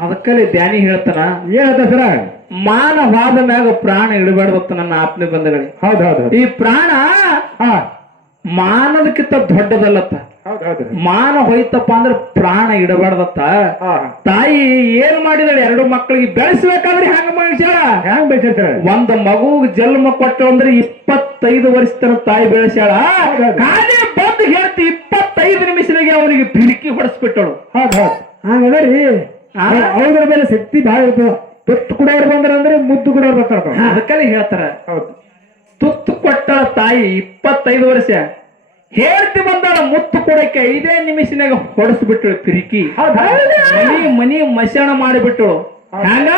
ಅದಕ್ಕಲ್ಲಿ ಧ್ಯಾನಿ ಹೇಳ್ತಾನ ಏನಂತ ಸರ ಮಾನವಾದ ಮ್ಯಾಗ ಪ್ರಾಣ ಇಡಬಾರ್ದತ್ತ ನನ್ನ ಆತ್ಮೀಯ ಬಂಧಗಳೇ ಹೌದೌದು ಹೌದು ಈ ಪ್ರಾಣ ಮಾನದಕ್ಕಿಂತ ದೊಡ್ಡದಲ್ಲತ್ತ ಮಾನ ಹೋಯ್ತಪ್ಪ ಅಂದ್ರೆ ಪ್ರಾಣ ಇಡಬಾರ್ದತ್ತ. ತಾಯಿ ಏನ್ ಮಾಡಿದಳು? ಎರಡು ಮಕ್ಕಳಿಗೆ ಬೆಳೆಸ್ಬೇಕಾದ್ರೆ ಹೆಂಗ ಮನುಷ್ಯ ಹೆಂಗ್ ಬೇಕಿರ್ತಾರೆ ಒಂದ್ ಮಗು ಜನ್ಮ ಕೊಟ್ಟು ಅಂದ್ರೆ ಇಪ್ಪತ್ತೈದು ವರ್ಷ ತನ ತಾಯಿ ಬೆಳೆಸ್ಯಾಳ. ಖಾಲಿ ಬಂದು ಹೇಳ್ತಿ ಇಪ್ಪತ್ತೈದು ನಿಮಿಷದಾಗೆ ಅವನಿಗೆ ಬಿರುಕಿ ಹೊಡೆಸ್ಬಿಟ್ಟಳು. ಹೌದು ಹೌದು ಹಂಗದರಿ ಆ? ಅವ್ರ ಮೇಲೆ ಶಕ್ತಿ ಭಾಳ ಇರ್ತದ. ತುತ್ತು ಕೂಡ ಬಂದ್ರ ಅಂದ್ರೆ ಮುದ್ದು ಕೂಡ ಬರ್ತಾರ ಅದಕ್ಕಲ್ಲಿ ಹೇಳ್ತಾರ. ಹೌದು. ತುತ್ತು ಕೊಟ್ಟ ತಾಯಿ ಇಪ್ಪತ್ತೈದು ವರ್ಷ. ಹೇಳ್ತಿ ಬಂದಾಳ ಮುತ್ತು ಕೊಡಕ್ಕೆ ಐದೇ ನಿಮಿಷನಾಗ ಹೊಡೆಸ್ಬಿಟ್ಟಳು ಪಿರಿಕಿ ಹೌದಾ? ಮನಿ ಮನಿ ಮಶಾಣ ಮಾಡಿಬಿಟ್ಟಳು ಹಂಗ?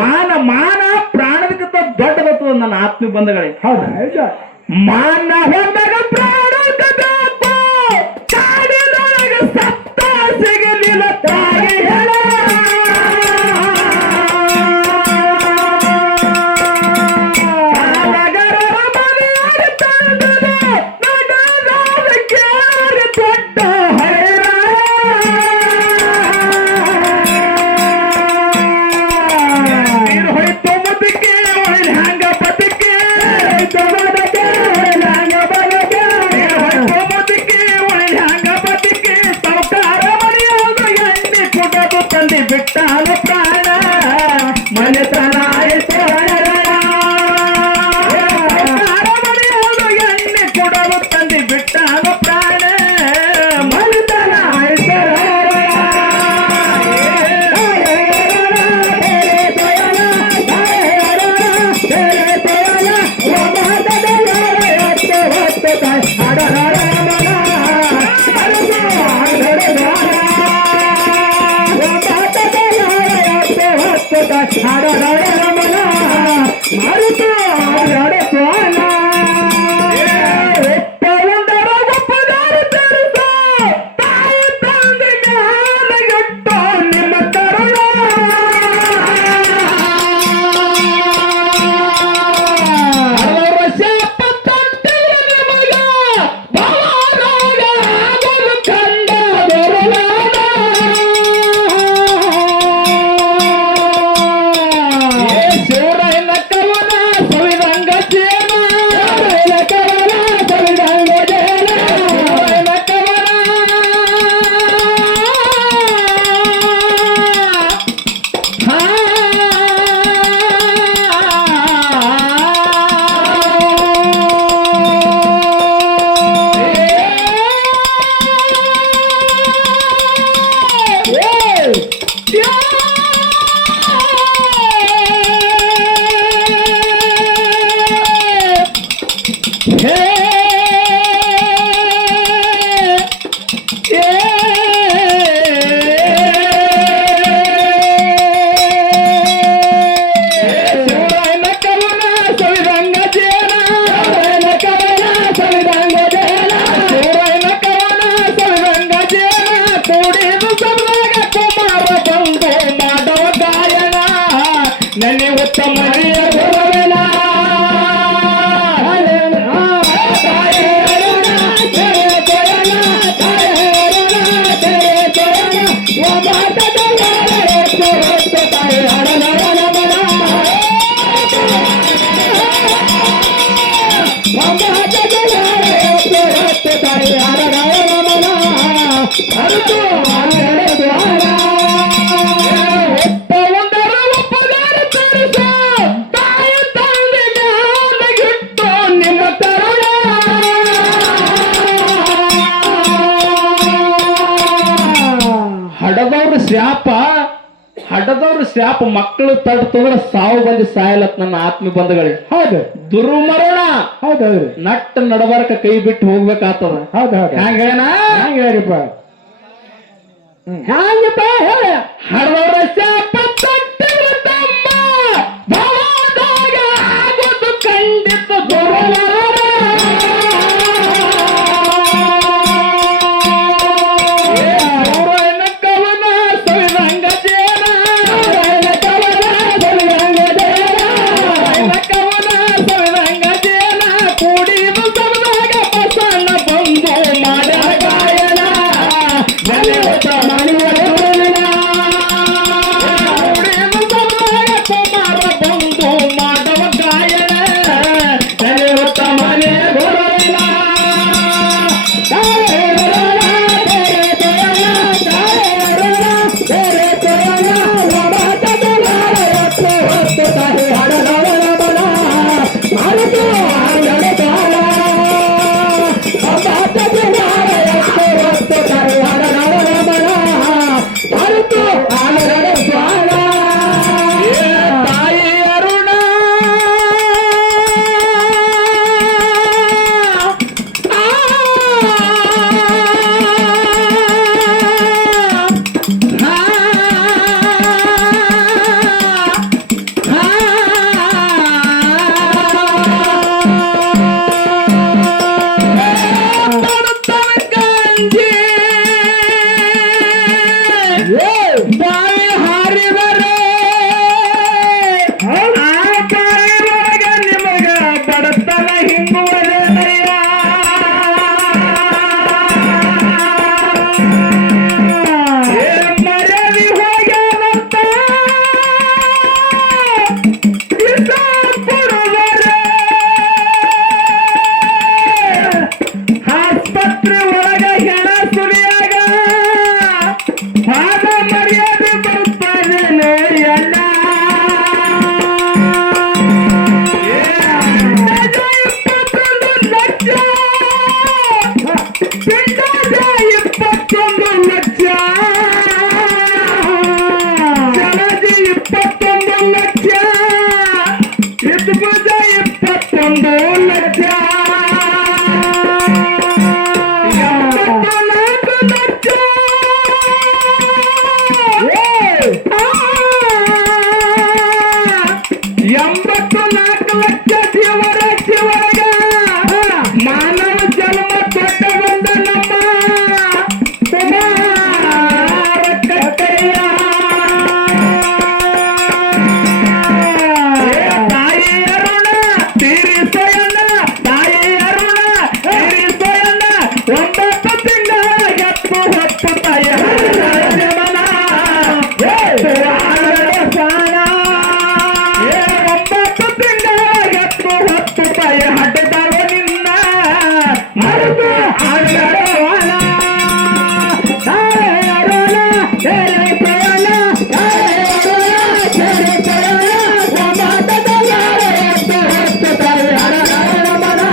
ಮಾನ ಮಾನ ಪ್ರಾಣದಕ್ಕಿಂತ ದೊಡ್ಡದತ್ತದ ನನ್ನ ಆತ್ಮ ಬಂಧಗಳೇ. ಹೌದಾ? ಮಾನ ಹೊಂದಾಗ ಪ್ರಾಣ. அட ನನ್ನ ಹಡದವ್ರ ಶಾಪ ಹಡದವ್ರ ಶಾಪ ಮಕ್ಕಳು ತಡ್ತಂದ್ರ ಸಾವು ಬಂದು ಸಾಯಲತ್ ನನ್ನ ಆತ್ಮ ಬಂಧುಗಳು. ಹೌದು. ದುರ್ಮರಣ. ಹೌದು ಹೌದು. ನಟ್ಟ ನಡಬಾರಕ ಕೈ ಬಿಟ್ಟು ಹೋಗ್ಬೇಕಾಗ್ತದ ಹೌದು ಹೌದು. ಹ್ಯಾಂಗ ಹ್ಯಾಂಗಪ್ಪ ಹೇಳ ಹಡದವ್ರ